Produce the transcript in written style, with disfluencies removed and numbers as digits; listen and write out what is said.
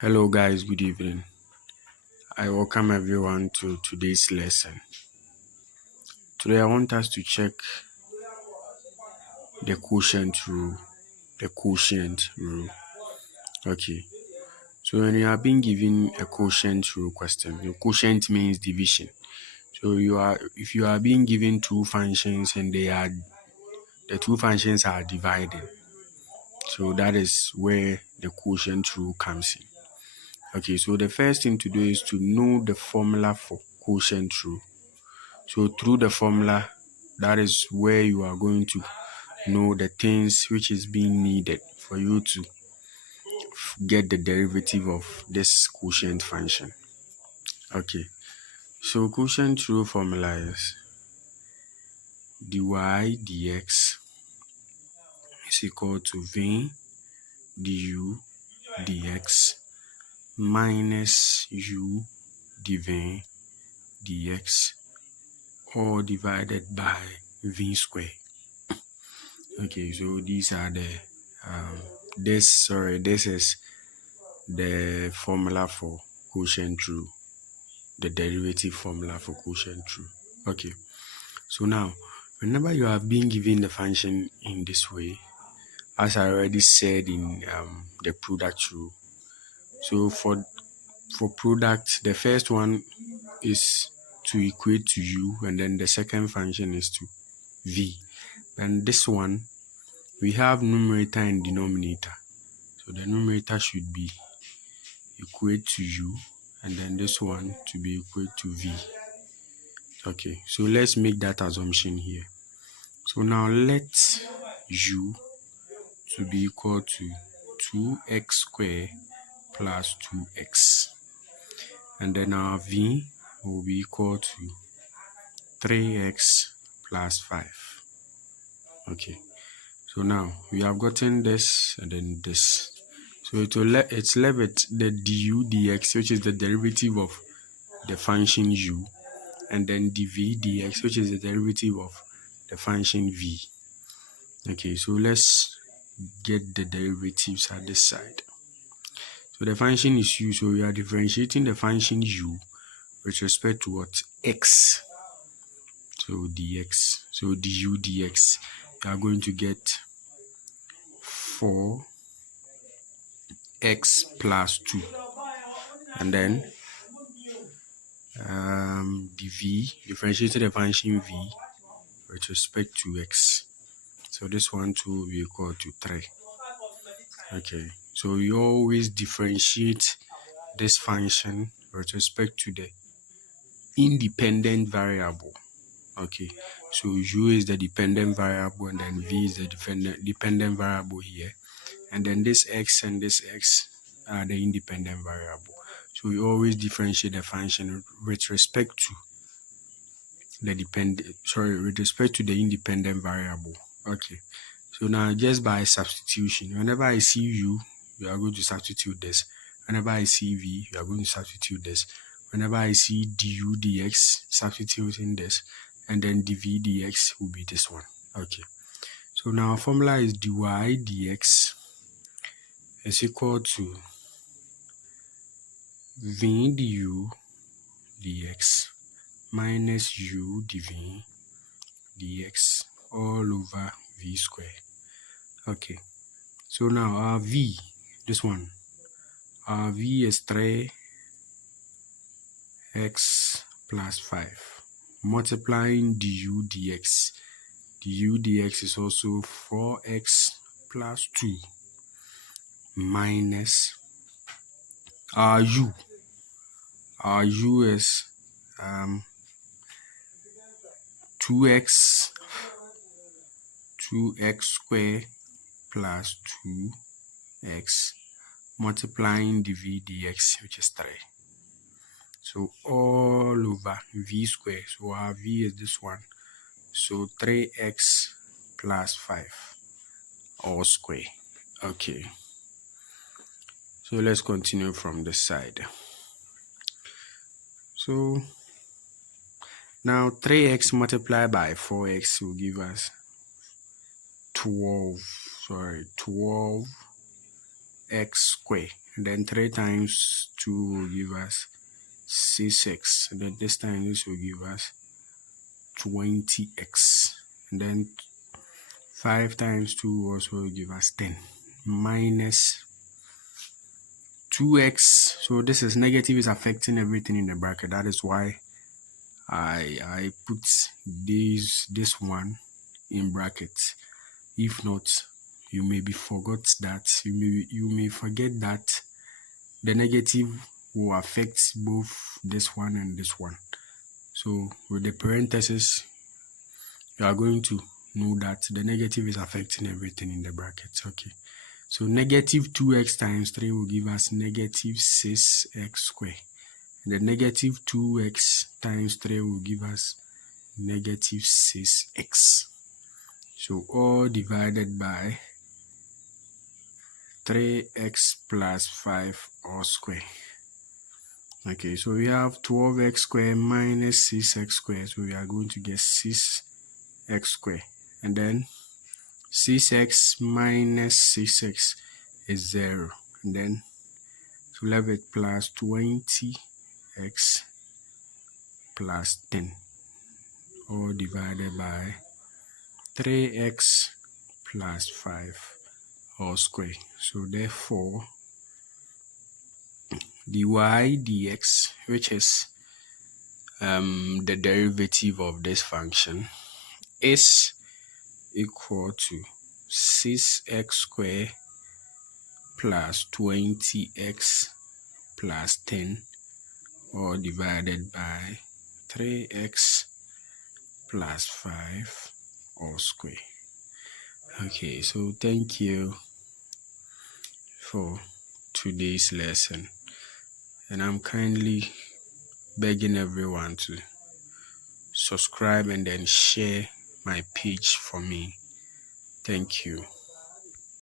Hello guys, good evening. I welcome everyone to today's lesson. Today I want us to check the quotient rule. The quotient rule. Okay. So when you are being given a quotient rule question, the quotient means division. So if you are being given two functions and the two functions are divided. So that is where the quotient rule comes in. Okay, so the first thing to do is to know the formula for quotient rule. So through the formula, that is where you are going to know the things which is being needed for you to get the derivative of this quotient function. Okay, so quotient rule formula is dy dx is equal to v du dx minus u dv dx all divided by v square. Okay, so these are the this is the formula for quotient rule, the derivative formula for quotient rule. Okay, so now whenever you are being given the function in this way, as I already said in the product rule, so for product, the first one is to equate to u, and then the second function is to v. And this one, we have numerator and denominator. So the numerator should be equate to u, and then this one to be equal to v. Okay, so let's make that assumption here. So now let u to be equal to 2x squared plus 2x. And then our v will be equal to 3x plus 5. Okay, so now we have gotten this and then this. So it's left with the du dx, which is the derivative of the function u, and then dv dx, which is the derivative of the function v. Okay, so let's get the derivatives at this side. So the function is u, so we are differentiating the function u with respect to what? X. So dx, so du dx, you are going to get 4x plus 2, and then dv, differentiating the function v with respect to x. So this one too will be equal to 3. Okay, so you always differentiate this function with respect to the independent variable. Okay, so u is the dependent variable, and then v is the dependent variable here, and then this x and this x are the independent variable. So we always differentiate the function with respect to the independent variable. Okay, so now just by substitution, whenever I see u, we are going to substitute this. Whenever I see v, we are going to substitute this. Whenever I see du dx, substituting this, and then dv dx will be this one. Okay, so now our formula is dy dx is equal to v du dx minus u dv dx all over v square. Okay, so now our v, this one, our v is 3x plus 5 multiplying du dx. Du dx is also 4x plus 2 minus our u. Our u is 2x squared plus 2x multiplying dv dx, which is 3. So all over v square. So our v is this one. So 3x plus 5 all square. Okay. So let's continue from this side. So now 3x multiplied by 4x will give us 12x squared, and then 3 times 2 will give us 6x, and then this time this will give us 20x, and then 5 times 2 also will give us 10 minus 2x. So this is negative, is affecting everything in the bracket. That is why I put this one in brackets. If not, you may forget that the negative will affect both this one and this one. So with the parentheses, you are going to know that the negative is affecting everything in the brackets. Okay. So negative 2x times 3 will give us negative 6x squared. The negative 2x times 3 will give us negative 6x. So all divided by 3x plus 5 all square. Okay, so we have 12x squared minus 6x squared. So we are going to get 6x squared. And then 6x minus 6x is 0. And then to leave it plus 20x plus 10. All divided by 3x plus 5 all square. So therefore, dy dx, which is the derivative of this function, is equal to 6x squared plus 20x plus 10 all divided by 3x plus 5 all square. Okay, so thank you for today's lesson, and I'm kindly begging everyone to subscribe and then share my page for me. Thank you.